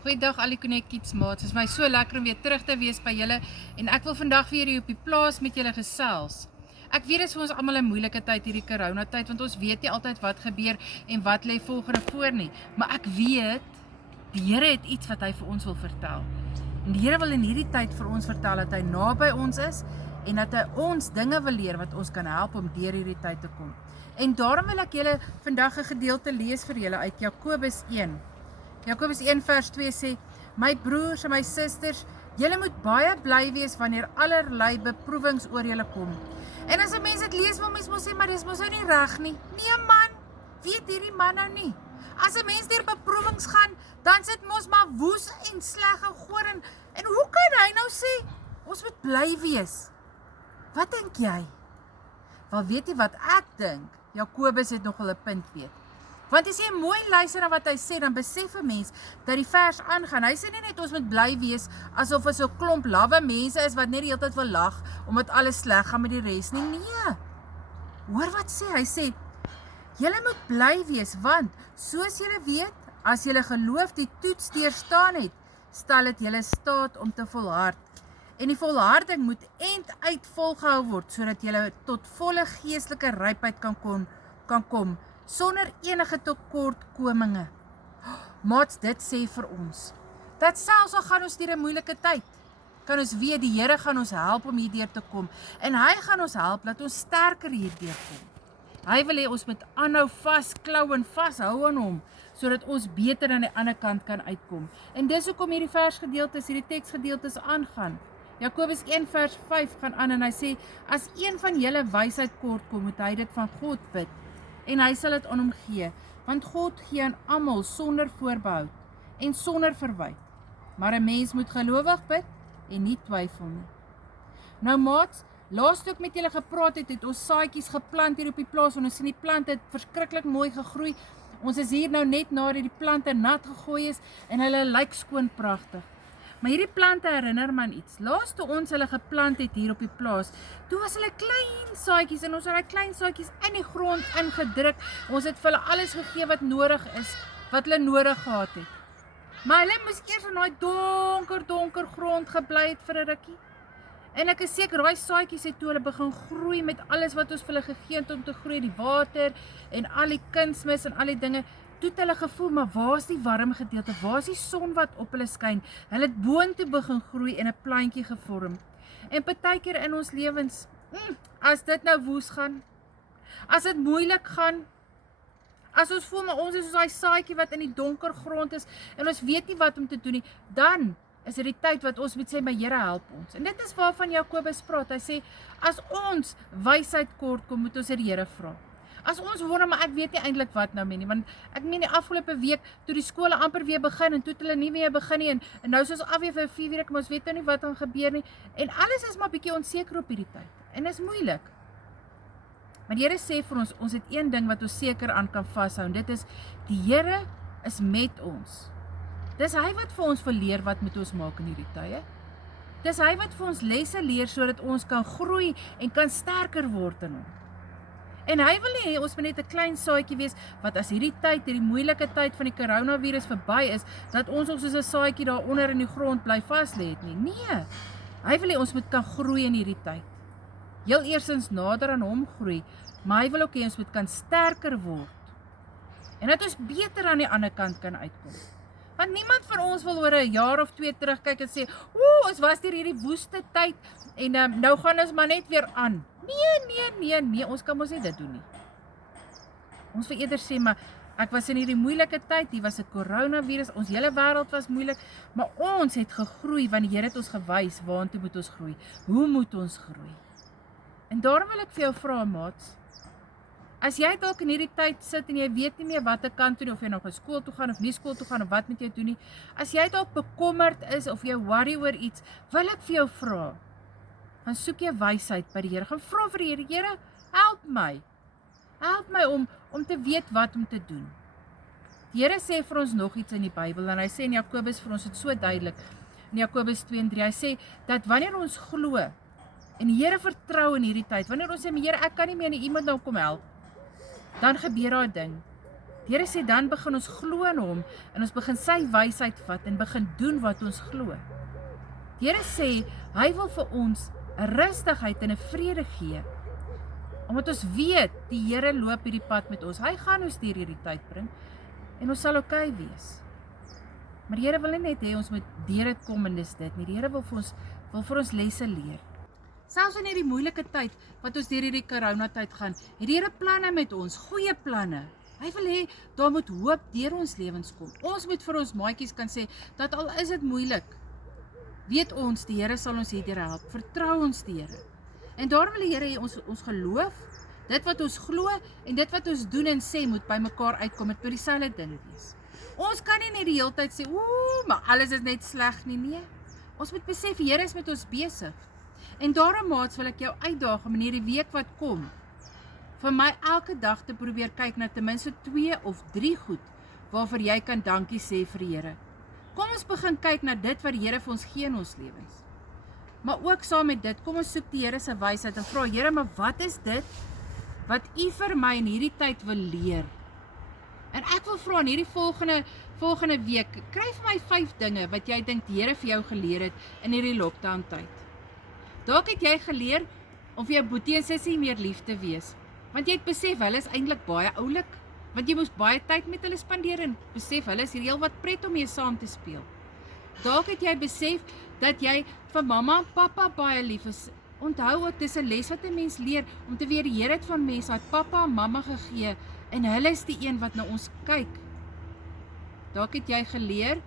Goeiedag al die Connect Kids maats, het is my so lekker om weer terug te wees by julle en ek wil vandag weer hier op die plaas met julle gesels. Ek weet dit is vir ons allemaal 'n moeilike tyd hierdie corona tyd, want ons weet nie altyd wat gebeur en wat lê volgende voor nie, maar ek weet, die Here het iets wat hy vir ons wil vertel. En die Here wil in hierdie tyd vir ons vertel dat hy naby ons is en dat hy ons dinge wil leer wat ons kan help om deur hierdie tyd te kom. En daarom wil ek julle vandag 'n gedeelte lees vir julle uit Jakobus 1. Jakobus 1 vers 2 sê, my broers en my susters, julle moet baie bly wees wanneer allerlei beproewings oor julle kom. En as 'n mens dit lees, wil mens mos sê, maar dis mos nou nie reg nie. Nee man, weet hierdie man nou nie. As 'n mens deur beproewings gaan, dan sit mos maar woes en sleg en goor en hoe kan hy nou sê, ons moet bly wees? Wat dink jy? Wel weet jy wat ek dink? Jakobus het nogal 'n punt weet. Want as jy mooi luister na wat hy sê, dan besef 'n mens dat die vers aangaan. Hy sê nie net ons moet bly wees asof ons so 'n klomp lawwe mense is wat net die hele tyd wil lag omdat alles sleg gaan met die res nie. Nee. Hoor wat sê hy? Sê julle moet bly wees want soos julle weet, as julle geloof die toets deurstaan het, stel dit julle staat om te volhard. En die volharding moet einduit volgehou word sodat julle tot volle geestelike rypheid kan kom sonder enige tekortkominge. Maats, dit sê vir ons, dat selfs al gaan ons deur 'n moeilike tyd, kan ons weet die Here gaan ons help om hierdeur te kom, en hy gaan ons help dat ons sterker hierdeur kom. Hy wil hê ons moet aanhou vasklou en vashou aan hom, sodat ons beter aan die ander kant kan uitkom. En dis hoekom hierdie versgedeeltes, hierdie teksgedeeltes aangaan. Jakobus 1 vers 5 gaan aan en hy sê, as een van julle wysheid kort kom, moet hy dit van God bid. En hy sal dit aan hom gee, want God gee aan almal sonder voorbehoud en sonder verwyte. Maar 'n mens moet gelowig bid en nie twyfel nie. Nou maats, laas toe ek met julle gepraat het ons saadjies geplant hier op die plaas, en ons sien die plante het verskriklik mooi gegroei. Ons is hier nou net nadat die plante nat gegooi is en hulle lyk skoon pragtig. Maar hierdie plante herinner my aan iets. Laas toe ons hulle geplant het hier op die plaas, toe was hulle klein saadjies en ons het die klein saadjies in die grond ingedruk. Ons het vir hulle alles gegee wat nodig is, wat hulle nodig gehad het. Maar hulle moes eers in daai donker grond gebly het vir 'n rukkie. En ek is seker, daai saadjies het toe hulle begin groei met alles wat ons vir hulle gegee het om te groei, die water en al die kunsmis en al die dinge. Toe het hulle gevoel, maar waar is die warm gedeelte, waar is die son wat op hulle skyn? Hulle het boontoe begin groei en 'n plantjie gevorm. En partykeer in ons lewens, as dit nou woes gaan, as dit moeilik gaan, as ons voel, maar ons is soos daai saadjie wat in die donker grond is, en ons weet nie wat om te doen nie, dan is dit die tyd wat ons moet sê, my Here help ons. En dit is waarvan Jakobus praat. Hy sê, as ons wysheid kort kom, moet ons die Here vra. As ons wonder, maar ek weet nie eintlik wat nou nie, want ek meen die afgelope week, toe die skole amper weer begin, en toe het hulle nie weer begin nie, en nou is ons afweer vir 4 weke, maar ons weet nou nie wat gaan gebeur nie, en alles is maar bietjie onseker op hierdie tyd, en is moeilik. Maar die Here sê vir ons, ons het een ding wat ons seker aan kan vashou, en dit is, die Here is met ons. Dis hy wat vir ons wil leer wat moet ons maak in hierdie tye. Dis hy wat vir ons lesse leer, sodat ons kan groei, en kan sterker word in hom. En hy wil nie hê ons moet net 'n klein saadjie wees, wat as hierdie tyd, hierdie moeilike tyd van die coronavirus verby is, dat ons ook soos 'n saadjie daar onder in die grond bly vas lê het nie. Nee, hy wil hê ons moet kan groei in hierdie tyd. Heel eerstens nader aan hom groei, maar hy wil ook hê ons moet kan sterker word. En dat ons beter aan die ander kant kan uitkom. Want niemand van ons wil oor 'n jaar of 2 terugkyk en sê, ons was deur hierdie woeste tyd, en nou gaan ons maar net weer aan. Nee, ons kan mos nie dit doen nie. Ons wil eerder sê, maar ek was in hierdie moeilike tyd, hier was 'n coronavirus, ons hele wêreld was moeilik, maar ons het gegroei, want die Here het ons gewys, waartoe moet ons groei, hoe moet ons groei. En daarom wil ek vir jou vra, maats, as jy dalk in hierdie tyd sit, en jy weet nie meer wat te kant toe nie, of jy nog na skool toe gaan, of nie skool toe gaan, of wat moet jy doen nie, as jy dalk bekommerd is, of jy worry oor iets, wil ek vir jou vra, gaan soek jy wysheid by die Here, gaan vra vir die Here, Here, help my om te weet wat om te doen. Die Here sê vir ons nog iets in die Bybel, en hy sê in Jakobus vir ons het so duidelik, in Jakobus 2 en 3, hy sê, dat wanneer ons glo, en die Here vertrou in hierdie tyd, wanneer ons sê, Here, ek kan nie meer nie, iemand nou kom help, dan gebeur daar 'n ding, Die Here sê, dan begin ons glo in hom, en ons begin sy wysheid vat, en begin doen wat ons glo. Die Here sê, hy wil vir ons 'n rustigheid en 'n vrede gee, omdat ons weet, die Here loop hierdie pad met ons, hy gaan ons deur hierdie tyd bring, en ons sal okay wees. Maar die Here wil nie net hê ons moet deur dit kom en dis dit nie, die Here wil vir ons lesse leer. Selfs in hierdie moeilike tyd, wat ons deur hierdie coronatyd gaan, het die Here planne met ons, goeie planne. Hy wil hê, daar moet hoop deur ons lewens kom. Ons moet vir ons maatjies kan sê, dat al is dit moeilik, weet ons, die Here sal ons hierdeur help, vertrou ons die Here. En daarom wil die Here hê ons geloof, dit wat ons glo, en dit wat ons doen en sê, moet by mekaar uitkom, het by dieselfde ding wees. Ons kan nie net die hele tyd sê, maar alles is net sleg nie, nee. Ons moet besef, die Here is met ons besig. En daarom, maats, wil ek jou uitdaag om in hierdie week wat kom, vir my elke dag te probeer kyk na ten minste 2 of 3 goed, waarvoor jy kan dankie sê vir die Here. Kom ons begin kyk na dit wat die Here vir ons gee in ons lewens. Maar ook saam met dit, kom ons soek die Here se wysheid en vra, Here, maar wat is dit wat U vir my in hierdie tyd wil leer? En ek wil vra in hierdie volgende week, kry vir my 5 dinge wat jy dink die Here vir jou geleer het in hierdie lockdown tyd. Dalk het jy geleer om vir jou boetie en sussie meer lief te wees, want jy het besef, hulle is eintlik baie oulik, want jy moes baie tyd met hulle spandeer en besef, hulle is heel wat pret om mee saam te speel. Dalk het jy besef, dat jy vir mamma en pappa baie lief is. Onthou ook, dis 'n les wat 'n mens leer, om te weet, die Here het van mense uit pappa en mamma gegee, en hulle is die een wat na ons kyk. Dalk het jy geleer,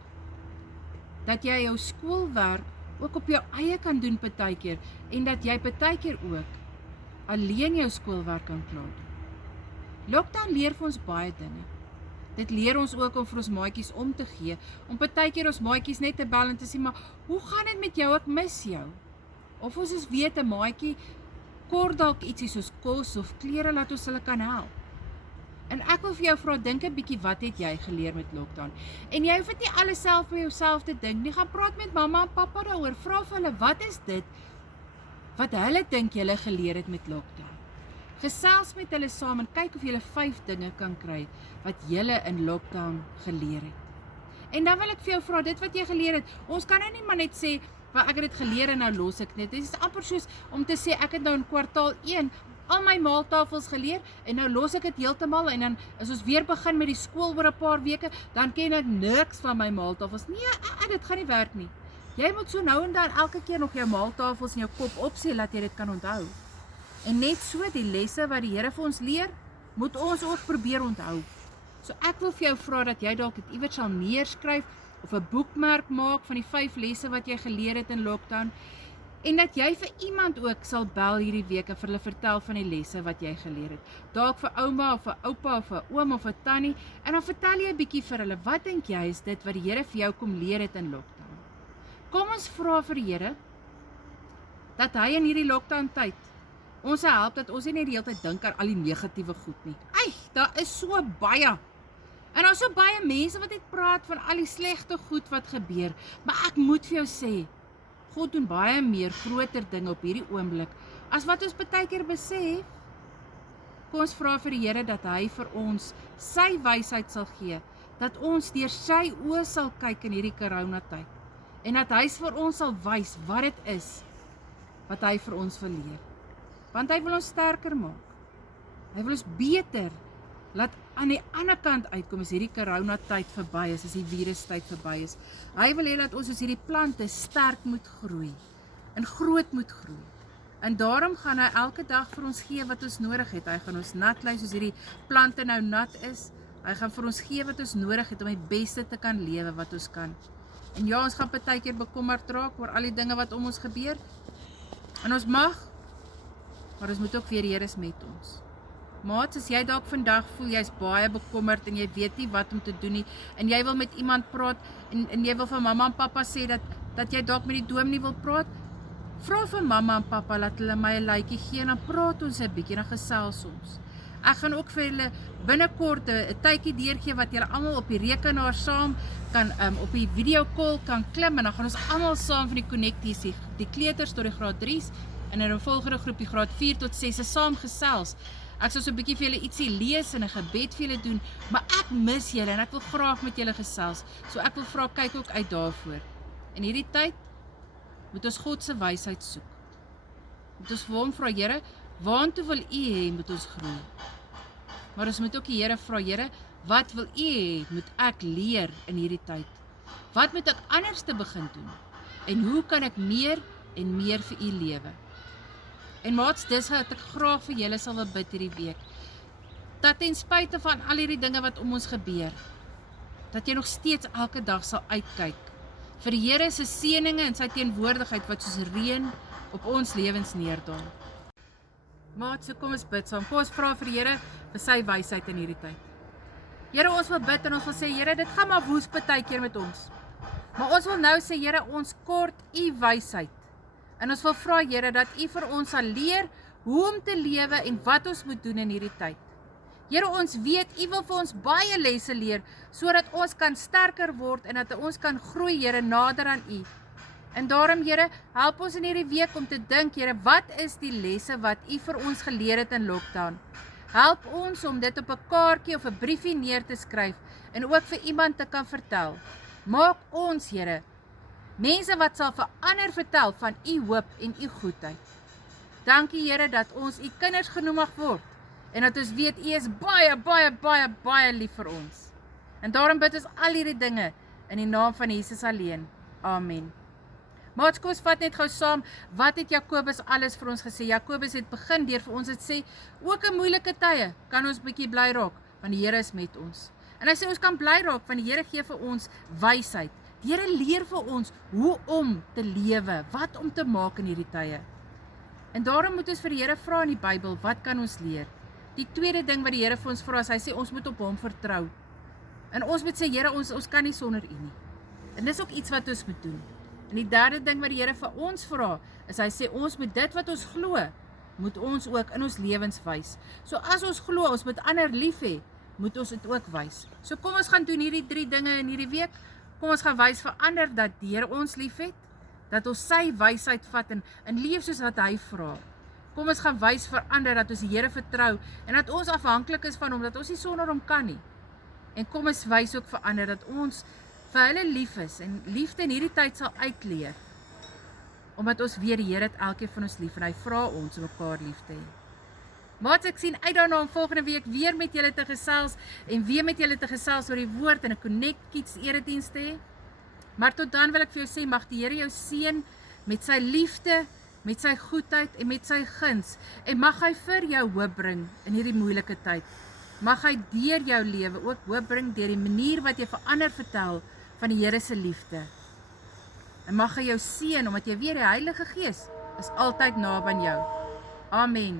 dat jy jou skoolwerk ook op jou eie kan doen partykeer, en dat jy partykeer ook alleen jou skoolwerk kan klaar doen. Lockdown leer vir ons baie dinge. Dit leer ons ook om vir ons maatjies om te gee, om partykeer ons maatjies net te bel en te sê, maar hoe gaan dit met jou, ek mis jou? Of ons is weet, 'n maatjie kort dalk ietsie soos kos of klere, laat ons hulle kan help. En ek wil vir jou vra, dink 'n bietjie, wat het jy geleer met lockdown? En jy hoef dit nie alles self by jouself te dink nie, gaan praat met mamma en pappa daaroor, vra vir hulle, wat is dit, wat hulle dink julle geleer het met lockdown? Gesels met hulle saam en kyk of julle 5 dinge kan kry, wat julle in lockdown geleer het. En dan wil ek vir jou vra, dit wat jy geleer het, ons kan nou nie maar net sê, maar ek het dit geleer en nou los ek net. Dit is amper soos om te sê, ek het nou in kwartaal 1 al my maaltafels geleer, en nou los ek dit heeltemal, en dan as ons weer begin met die skool oor 'n paar weke, dan ken ek niks van my maaltafels. Nee, dit gaan nie werk nie. Jy moet so nou en dan elke keer nog jou maaltafels in jou kop opsê, laat jy dit kan onthou. En net so, die lesse wat die Here vir ons leer, moet ons ook probeer onthou. So ek wil vir jou vra, dat jy dalk dit iewers sal neerskryf, of 'n boekmerk maak van die 5 lesse wat jy geleer het in lockdown, en dat jy vir iemand ook sal bel hierdie week en vir hulle vertel van die lesse wat jy geleer het. Dalk vir ouma of vir oupa of vir oom of vir tannie, en dan vertel jy 'n bietjie vir hulle, wat dink jy is dit wat die Here vir jou kom leer het in lockdown? Kom ons vra vir die Here, dat hy in hierdie lockdown tyd, ons help dat ons nie net die hele tyd dink aan al die negatiewe goed nie. Daar is so baie. En daar is so baie mense wat net praat van al die slegte goed wat gebeur, maar ek moet vir jou sê, God doen baie meer groter dinge op hierdie oomblik, as wat ons partykeer besef. Kom ons vra vir die Here, dat hy vir ons sy wysheid sal gee, dat ons deur sy oë sal kyk in hierdie coronatyd, en dat hy vir ons sal wys wat dit is, wat hy vir ons wil leer. Want hy wil ons sterker maak. Hy wil ons beter laat aan die ander kant uitkom, as hierdie coronatyd verby is, as die virustyd verby is. Hy wil hê dat ons as hierdie plante sterk moet groei, en groot moet groei. En daarom gaan hy elke dag vir ons gee wat ons nodig het. Hy gaan ons nat lei, soos hierdie plante nou nat is. Hy gaan vir ons gee wat ons nodig het, om die beste te kan lewe wat ons kan. En ja, ons gaan partykeer bekommerd raak oor al die dinge wat om ons gebeur. En ons mag, maar ons moet ook weer, die Here is met ons. Maats, as jy dalk vandag voel, jy is baie bekommerd, en jy weet nie wat om te doen nie, en jy wil met iemand praat, en jy wil van mamma en pappa sê, dat jy dalk met die dominee wil praat, vra vir mamma en pappa, laat hulle my 'n lytjie gee, en dan praat ons 'n bietjie, dan gesels ons. Ek gaan ook vir julle binnekort 'n tydjie deurgee, wat julle almal op die rekenaar saam kan, op die video call kan klim, en dan gaan ons almal saam van die connecties, die kleuters tot die graad 3's, en in 'n volgende groep die graad 4 tot 6 saam gesels. Ek sal so 'n bietjie vir julle ietsie lees en 'n gebed vir julle doen, maar ek mis julle en ek wil graag met julle gesels. So ek wil vra, kyk ook uit daarvoor. In hierdie tyd moet ons God se wysheid soek. Moet ons vir hom vra, Here, waartoe wil U hê moet ons groei? Maar ons moet ook die Here vra, Here, wat wil U hê moet ek leer in hierdie tyd? Wat moet ek anders te begin doen? En hoe kan ek meer en meer vir U lewe? En maats, dis wat ek graag vir julle sal wil bid hierdie week. Dat ten spyte van al hierdie dinge wat om ons gebeur, dat jy nog steeds elke dag sal uitkyk vir die Here se seëninge en sy teenwoordigheid wat soos reën op ons lewens neerdal. Maat, so kom ons bid saam. Kom ons vra vir die Here vir sy wysheid in hierdie tyd. Here, ons wil bid en ons wil sê, Here, dit gaan maar woes partykeer met ons. Maar ons wil nou sê, Here, ons kort U wysheid. En ons wil vra, Here, dat U vir ons sal leer hoe om te lewe en wat ons moet doen in hierdie tyd. Here, ons weet, U wil vir ons baie lesse leer, sodat ons kan sterker word en dat ons kan groei, Here, nader aan U. En daarom, Here, help ons in hierdie week om te dink, Here, wat is die lesse wat U vir ons geleer het in lockdown? Help ons om dit op 'n kaartjie of 'n briefie neer te skryf en ook vir iemand te kan vertel. Maak ons, Here, mense wat sal vir ander vertel van U hoop en U goedheid. Dankie, Here, dat ons U kinders genoem mag word en dat ons weet U is baie, baie, baie, baie lief vir ons. En daarom bid ons al hierdie dinge in die naam van Jesus alleen. Amen. Maats, kom ons vat net gou saam, wat het Jakobus alles vir ons gesê? Jakobus het begin deur vir ons het sê, ook in moeilike tye kan ons bietjie bly raak, want die Here is met ons. En hy sê ons kan bly raak, want die Here gee vir ons wysheid. Die Here leer vir ons hoe om te lewe, wat om te maak in hierdie tye. En daarom moet ons vir die Here vra in die Bybel, wat kan ons leer? Die tweede ding wat die Here vir ons vra, is hy sê ons moet op hom vertrou. En ons moet sê, Here, ons kan nie sonder U nie. En dis ook iets wat ons moet doen. En die derde ding wat die Here vir ons vra, is hy sê ons moet dit wat ons glo, moet ons ook in ons lewens wys. So as ons glo, ons moet ander lief hê, moet ons dit ook wys. So kom ons gaan doen hierdie 3 dinge in hierdie week. Kom ons gaan wys vir ander dat die Here ons lief het, dat ons sy wysheid vat en leef soos wat hy vra. Kom ons gaan wys vir ander dat ons die Here vertrou en dat ons afhanklik is van hom, dat ons nie sonder hom kan nie. En kom ons wys ook vir ander dat ons vir hulle lief is en liefde in hierdie tyd sal uitleef. Omdat ons weet die Here het elkeen van ons lief en hy vra ons om mekaar lief te hê. Maats, ek sien uit daarna om volgende week weer met julle te gesels en weer met julle te gesels oor die woord en 'n Connect Kids erediens te hê. Maar tot dan wil ek vir jou sê, mag die Here jou seën met sy liefde, met sy goedheid en met sy guns en mag hy vir jou hoop bring in hierdie moeilike tyd. Mag hy deur jou lewe ook hoop bring deur die manier wat jy vir ander vertel van die Here se liefde. En mag hy jou seën omdat jy weet die Heilige Gees is altyd naby aan jou. Amen.